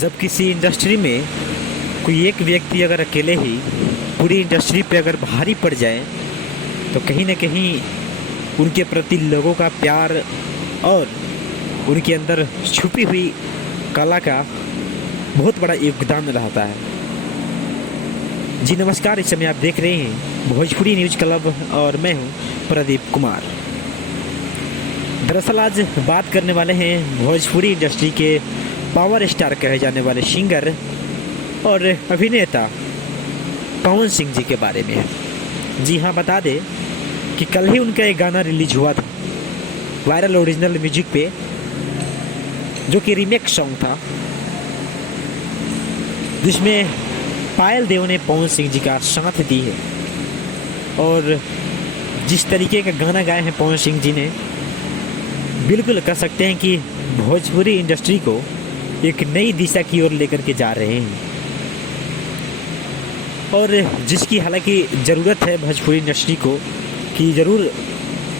जब किसी इंडस्ट्री में कोई एक व्यक्ति अगर अकेले ही पूरी इंडस्ट्री पे अगर भारी पड़ जाए तो कहीं ना कहीं उनके प्रति लोगों का प्यार और उनके अंदर छुपी हुई कला का बहुत बड़ा योगदान रहता है। जी नमस्कार, इस समय आप देख रहे हैं भोजपुरी न्यूज क्लब और मैं हूं प्रदीप कुमार। दरअसल आज बात करने वाले हैं भोजपुरी इंडस्ट्री के पावर स्टार कहे जाने वाले सिंगर और अभिनेता पवन सिंह जी के बारे में। जी हाँ, बता दें कि कल ही उनका एक गाना रिलीज हुआ था वायरल ओरिजिनल म्यूजिक पे, जो कि रीमेक सॉन्ग था, जिसमें पायल देव ने पवन सिंह जी का साथ दी है। और जिस तरीके का गाना गाए हैं पवन सिंह जी ने, बिल्कुल कह सकते हैं कि भोजपुरी इंडस्ट्री को एक नई दिशा की ओर लेकर के जा रहे हैं, और जिसकी हालांकि ज़रूरत है भोजपुरी इंडस्ट्री को, कि ज़रूर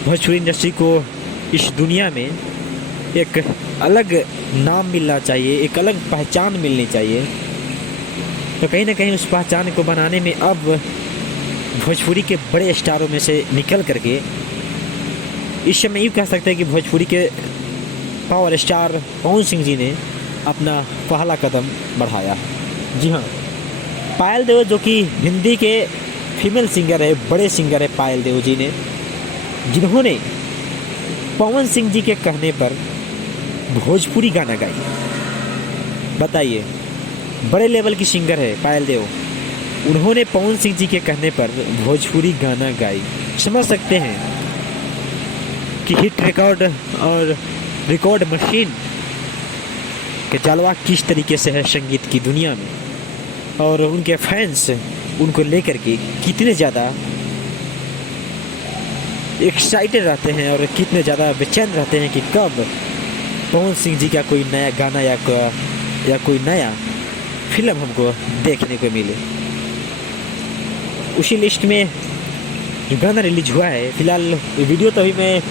भोजपुरी इंडस्ट्री को इस दुनिया में एक अलग नाम मिलना चाहिए, एक अलग पहचान मिलनी चाहिए। तो कहीं ना कहीं उस पहचान को बनाने में अब भोजपुरी के बड़े स्टारों में से निकल करके इस समय यूँ कह सकते हैं कि भोजपुरी के पावर स्टार पवन सिंह जी ने अपना पहला कदम बढ़ाया। जी हाँ, पायल देव जो कि हिंदी के फीमेल सिंगर है, बड़े सिंगर है पायल देव जी ने, जिन्होंने पवन सिंह जी के कहने पर भोजपुरी गाना गाई। बताइए, बड़े लेवल की सिंगर है पायल देव, उन्होंने पवन सिंह जी के कहने पर भोजपुरी गाना गाई। समझ सकते हैं कि हिट रिकॉर्ड और रिकॉर्ड मशीन के जलवा किस तरीके से है संगीत की दुनिया में, और उनके फैंस उनको लेकर के कितने ज़्यादा एक्साइटेड रहते हैं और कितने ज़्यादा बेचैन रहते हैं कि कब पवन सिंह जी का कोई नया गाना या कोई नया फिल्म हमको देखने को मिले। उसी लिस्ट में जो गाना रिलीज हुआ है, फिलहाल वीडियो तो अभी मैं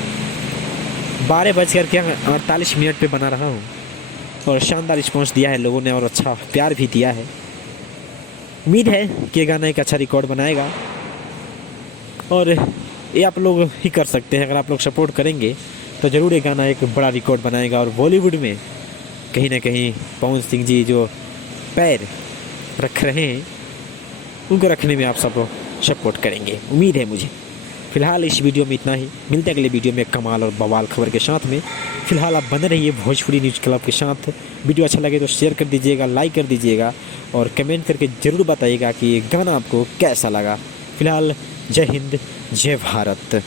12:48 पे बना रहा हूँ, और शानदार रिस्पॉन्स दिया है लोगों ने और अच्छा प्यार भी दिया है। उम्मीद है कि ये गाना एक अच्छा रिकॉर्ड बनाएगा, और ये आप लोग ही कर सकते हैं। अगर आप लोग सपोर्ट करेंगे तो ज़रूर ये गाना एक बड़ा रिकॉर्ड बनाएगा, और बॉलीवुड में कहीं ना कहीं पवन सिंह जी जो पैर रख रहे हैं उनको रखने में आप सब सपोर्ट करेंगे, उम्मीद है मुझे। फिलहाल इस वीडियो में इतना ही, मिलते हैं अगले वीडियो में कमाल और बवाल खबर के साथ में। फिलहाल आप बने रहिए भोजपुरी न्यूज़ क्लब के साथ। वीडियो अच्छा लगे तो शेयर कर दीजिएगा, लाइक कर दीजिएगा, और कमेंट करके ज़रूर बताइएगा कि ये गाना आपको कैसा लगा। फिलहाल जय हिंद, जय भारत।